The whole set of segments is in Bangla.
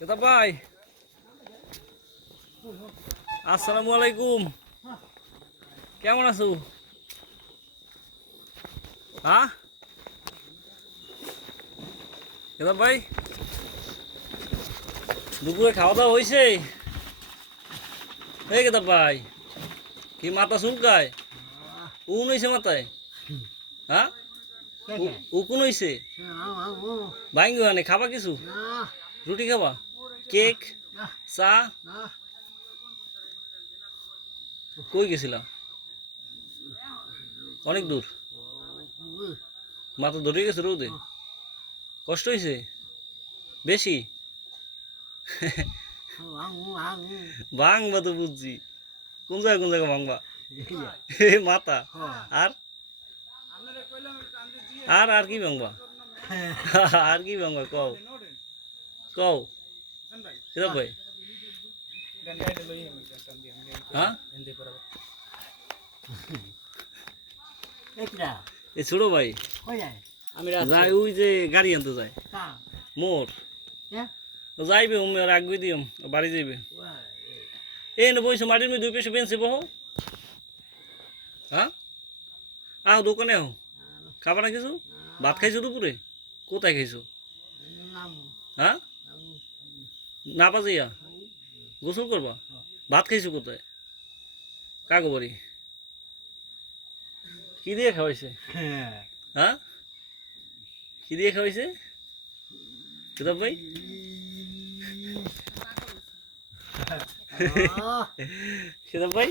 কেতা ভাই আসসালামু আলাইকুম, কেমন আছো? হ্যাঁ কেতা ভাই, দুপুরে খাওয়া দাওয়া হয়েছে? এই কেতা ভাই, কি মাথা চুলকায়? উন হয়েছে মাথায়? হ্যাঁ উকুন হয়েছে? ভাঙ্গি মানে খাবা কিছু? রুটি খাবা, কেক, চা? কই গেছিলা? অনেক দূর? মাথা ধরে গেছে রোদে? কষ্ট হয়েছে বেশি? ভাঙবা তো বুঝছি, কোন জায়গা ভাঙবা? মাথা? আর আর আর কি ভাঙবা? আর কি ভাঙবা কও কও কেতা ভাই? হ্যাঁ এ ছোট ভাই যাই ওই যে গাড়ি আনতে যায় মোর যাইবে রাখবি দিম বাড়ি যাইবে। এ না বইছো মাটির মধ্যে দুই পেশে বেঞ্চে বহ। হ্যাঁ আহ দোকানে আহ, খাবার না কিছু? ভাত খাইছো দুপুরে? কোথায় খাইছো? হ্যাঁ না পাজাইয়া গোসল করবা? ভাত খাইছো কোথায়? কাকো বাড়ি? কি দিয়ে খাওয়াইছে? হ্যাঁ কি দিয়ে খাওয়াইছে কিতাব ভাই? কিতাব ভাই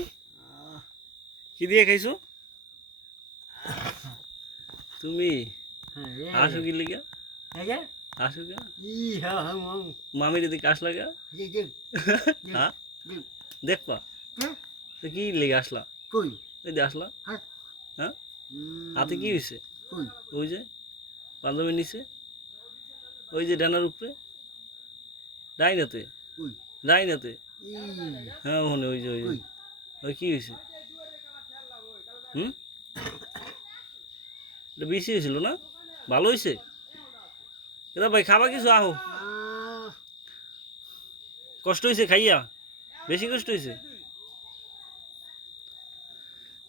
কি দিয়ে খাইছো তুমি? আসো কি লিগা? আসো কে মামির এদিকে আসলা কে? হ্যাঁ দেখবা তো কি লেগে আসলা? এই যে আসলা। হ্যাঁ হাতে কি হয়েছে? ওই যে পাঞ্জাবি নিচে, ওই যে ডানার উপরে, ডাইনাতে ডাইনাতে। হ্যাঁ ওখানে ওই যে ওই কি হয়েছে? হুম এটা বেশি হয়েছিল না? ভালো হয়েছে? এটা ভাই খাবা কিছু আহো। কষ্ট হয়েছে খাইয়া? বেশি কষ্ট হয়েছে?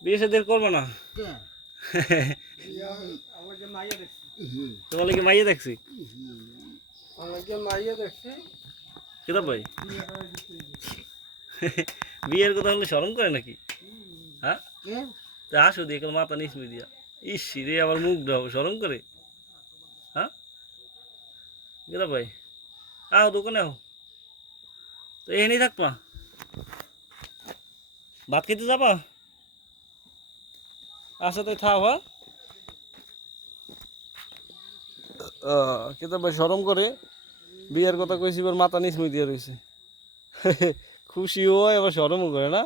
বিয়ে সাথে করবো না? তোমার কি মাইয়া দেখছি? কেতা ভাই বিয়ের কথা হলে স্মরণ করে নাকি? হ্যাঁ তা আসো দিয়ে মাথা নিচমি দিয়া ইস রে আবার মুখ দাও স্মরণ করে। হ্যাঁ কেতা ভাই আহ দোকানে আহ, তো এখানেই থাকবা? ভাত খেতে যাবা? আচ্ছা তাই থাও। হ্যাঁ কেতা ভাই স্মরণ করে বিয়ের কথা কইছি, এবার মাথা নিচমি দিয়ে রয়েছে। খুশি হয় আবার স্মরণও করে না।